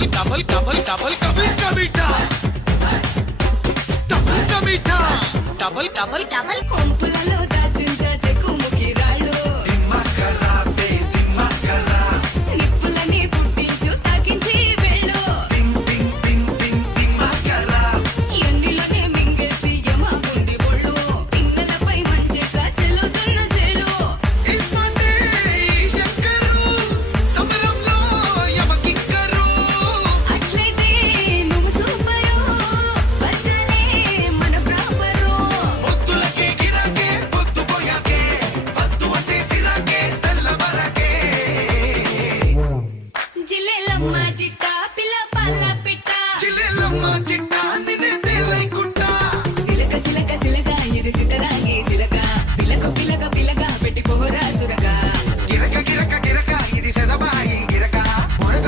कबल कबल कबल कबल कबल का मीठा डबल का मीठा डबल डबल डबल కొంపులలో దాచించ చెక్కుముకి రాళ్ళు నిప్పులని పుట్టించు తాకించి వెళ్ళు ఎన్నిలోనే మింగేసి యమా గుండి ఒళ్ళు పిన్నలపై మంచేసా చెల్లుతున్న సేలు అట్లయితే నువ్వు సూపరు స్వర్గాలే మన ప్రాపరు జిల్లెలమ్మ జిట్ట